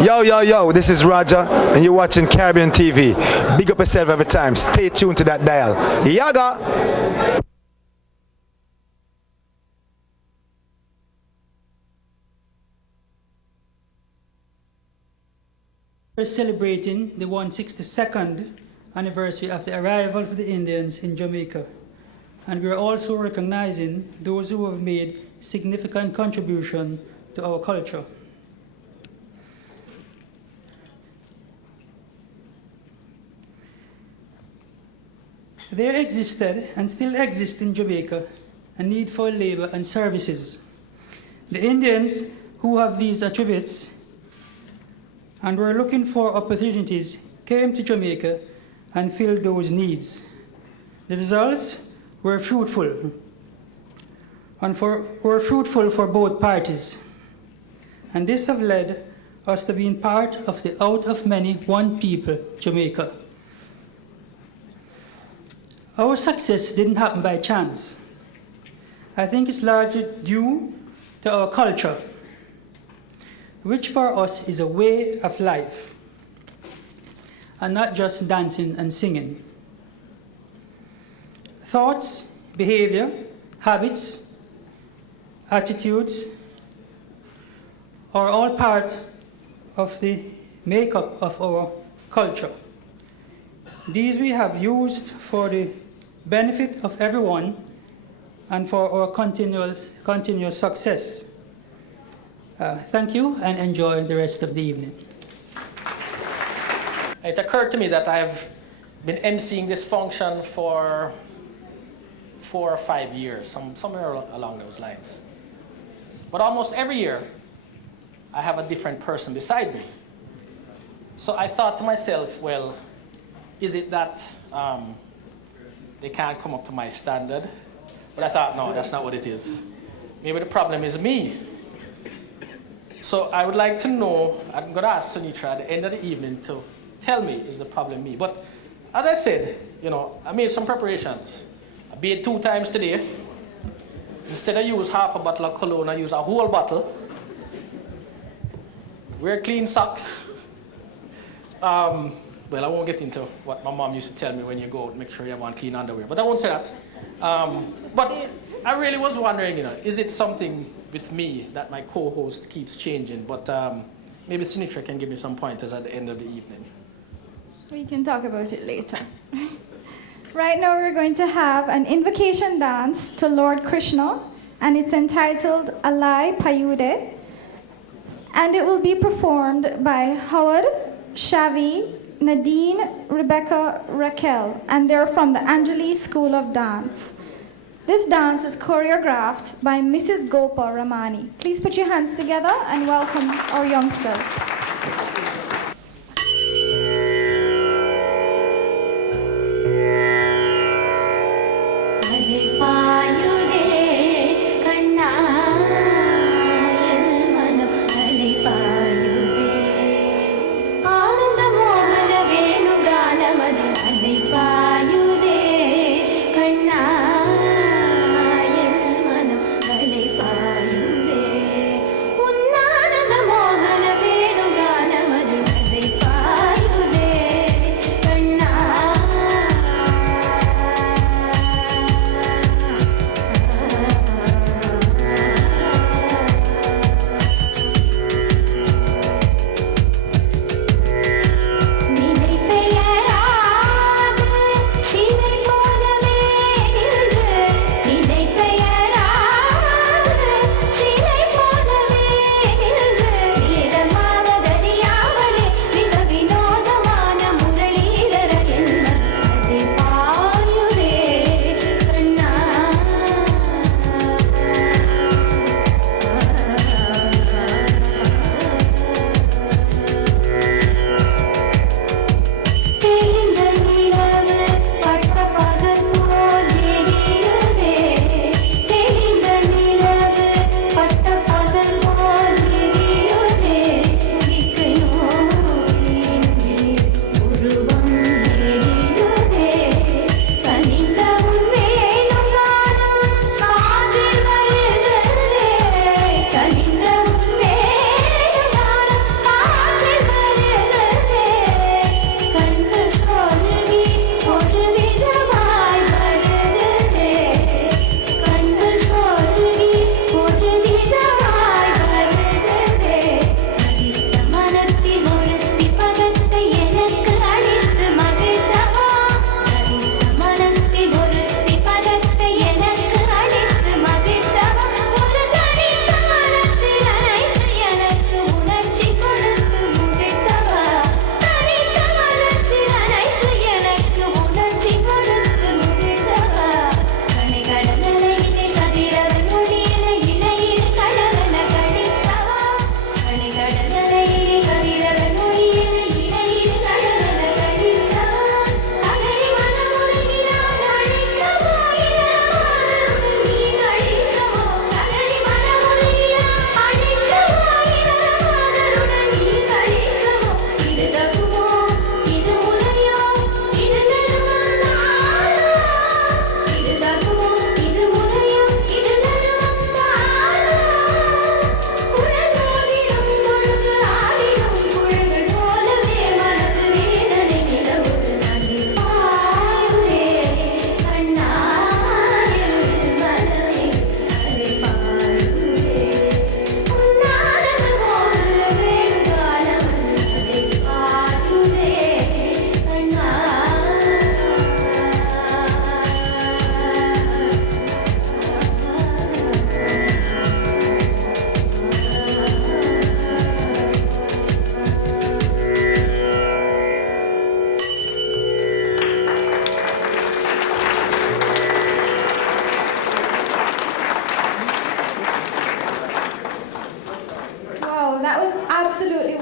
Yo, yo, yo, this is Roger, and you're watching Caribbean TV. Big up yourself every time. Stay tuned to that dial. Yaga! We're celebrating the 162nd anniversary of the arrival of the Indians in Jamaica. And we're also recognizing those who have made significant contribution to our culture. There existed and still exists in Jamaica a need for labor and services. The Indians who have these attributes and were looking for opportunities came to Jamaica and filled those needs. The results were fruitful for both parties. And this have led us to being part of the out of many one people Jamaica. Our success didn't happen by chance. I think it's largely due to our culture, which for us is a way of life, and not just dancing and singing. Thoughts, behavior, habits, attitudes are all part of the makeup of our culture. These we have used for the benefit of everyone and for our continuous success. Thank you and enjoy the rest of the evening. It occurred to me that I've been emceeing this function for 4 or 5 years, somewhere along those lines. But almost every year, I have a different person beside me. So I thought to myself, well, is it that they can't come up to my standard? But I thought, no, that's not what it is. Maybe the problem is me. So I would like to know, I'm going to ask Sunitra at the end of the evening to tell me, is the problem me? But as I said, I made some preparations. I bathed 2 times today. Instead of use half a bottle of cologne, I use a whole bottle. Wear clean socks. Well, I won't get into what my mom used to tell me when you go out, make sure you have on clean underwear. But I won't say that. But I really was wondering, is it something with me that my co-host keeps changing? But maybe Sinitra can give me some pointers at the end of the evening. We can talk about it later. Right now we're going to have an invocation dance to Lord Krishna, and it's entitled Alai Payude. And it will be performed by Howard, Shavi, Nadine, Rebecca, Raquel, and they're from the Anjali School of Dance. This dance is choreographed by Mrs. Gopal Ramani. Please put your hands together and welcome our youngsters. Unnanada Mohana Venugana Madhu absolutely